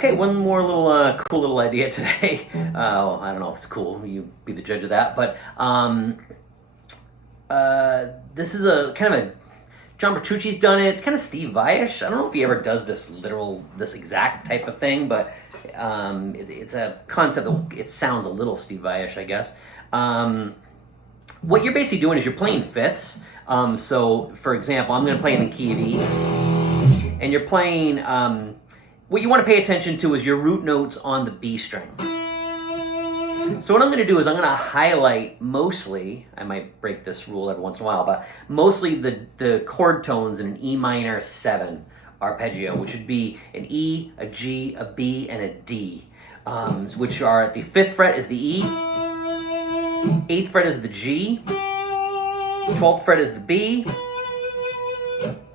Okay, one more little cool little idea today. I don't know if it's cool. You be the judge of that. But this is a kind of a John Petrucci's done it. It's kind of Steve Vai-ish. I don't know if he ever does this exact type of thing, but it's a concept that it sounds a little Steve Vai-ish, I guess. What you're basically doing is you're playing fifths. So, for example, I'm going to play in the key of E, and you're playing. What you want to pay attention to is your root notes on the B string. So what I'm going to do is I'm going to highlight mostly, I might break this rule every once in a while, but mostly the chord tones in an E minor 7 arpeggio, which would be an E, a G, a B, and a D, which are at the 5th fret is the E, 8th fret is the G, 12th fret is the B,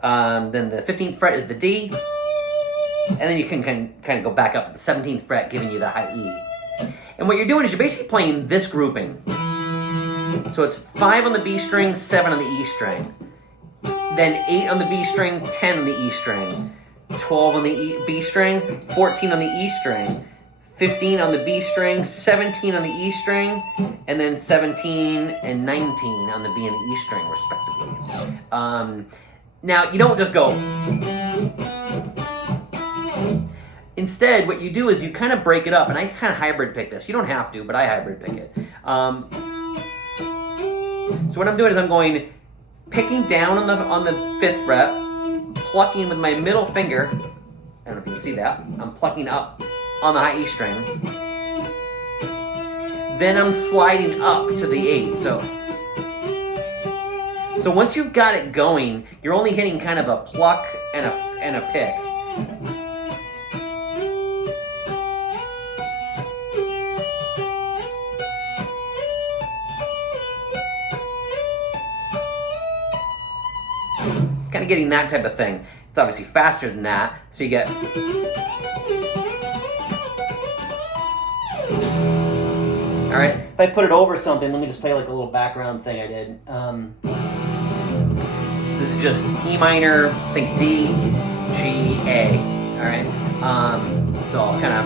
then the 15th fret is the D, and then you can kind of go back up to the 17th fret, giving you the high E. And what you're doing is you're basically playing this grouping. So it's 5 on the B string, 7 on the E string. Then 8 on the B string, 10 on the E string. 12 on the B string, 14 on the E string. 15 on the B string, 17 on the E string, and then 17 and 19 on the B and the E string, respectively. Now, you don't just go. Instead, what you do is you kind of break it up, and I kind of hybrid pick this. You don't have to, but I hybrid pick it. So what I'm doing is I'm going picking down on the 5th fret, plucking with my middle finger. I don't know if you can see that. I'm plucking up on the high E string. Then I'm sliding up to the 8. So once you've got it going, you're only hitting kind of a pluck and a pick. Kind of getting that type of thing. It's obviously faster than that, so you get. All right, if I put it over something, let me just play like a little background thing I did. This is just E minor, I think D, G, A. All right, so I'll kind of.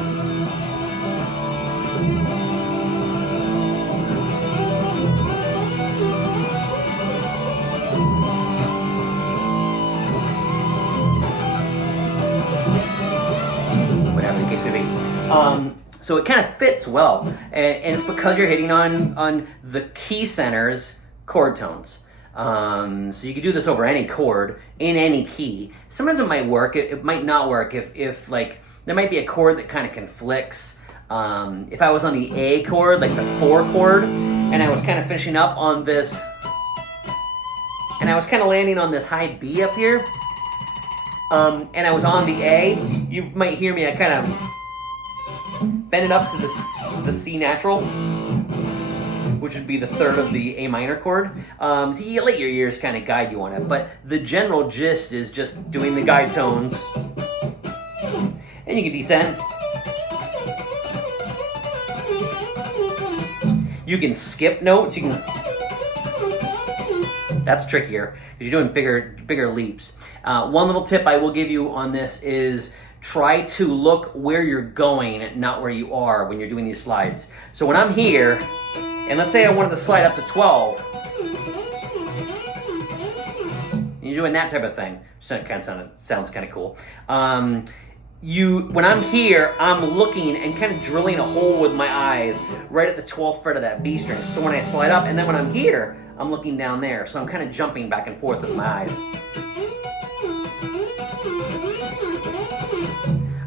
So it kind of fits well, and it's because you're hitting on the key center's chord tones. So you could do this over any chord in any key. Sometimes it might work. It might not work if like there might be a chord that kind of conflicts. If I was on the A chord, like the 4 chord, and I was kind of finishing up on this, and I was kind of landing on this high B up here, and I was on the A, you might hear me. I kind of bend it up to the C natural, which would be the 3rd of the A minor chord. So you let your ears kind of guide you on it, but the general gist is just doing the guide tones, and you can descend. You can skip notes. You can. That's trickier because you're doing bigger leaps. One little tip I will give you on this is try to look where you're going, not where you are when you're doing these slides. So when I'm here, and let's say I wanted to slide up to 12, you're doing that type of thing. Sounds kind of cool. When I'm here, I'm looking and kind of drilling a hole with my eyes right at the 12th fret of that B string. So when I slide up, and then when I'm here, I'm looking down there. So I'm kind of jumping back and forth with my eyes.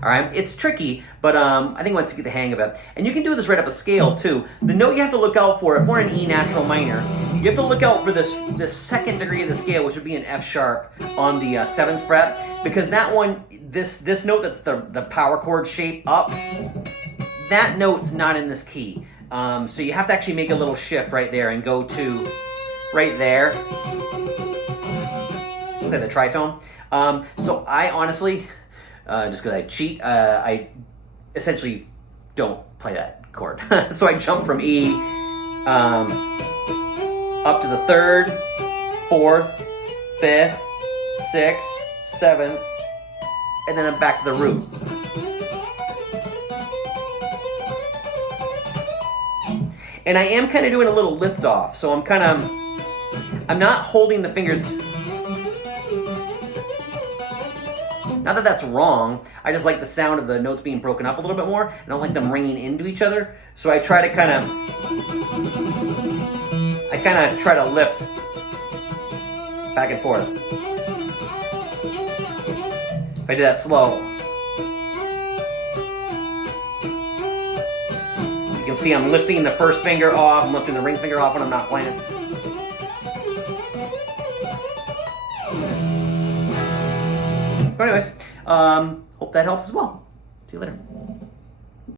All right, it's tricky, but I think once you get the hang of it, and you can do this right up a scale too. The note you have to look out for, if we're in E natural minor, you have to look out for this 2nd degree of the scale, which would be an F sharp on the 7th fret, because that one, this note that's the power chord shape up, that note's not in this key. So you have to actually make a little shift right there and go to right there. Look at the tritone. So I honestly. Just because I cheat, I essentially don't play that chord. So I jump from E up to the 3rd, 4th, 5th, 6th, 7th, and then I'm back to the root. And I am kind of doing a little lift off, so I'm not holding the fingers. Not that that's wrong, I just like the sound of the notes being broken up a little bit more. I don't like them ringing into each other, so I try to kind of try to lift back and forth. If I do that slow, you can see I'm lifting the first finger off, I'm lifting the ring finger off when I'm not playing. But anyways, hope that helps as well. See you later.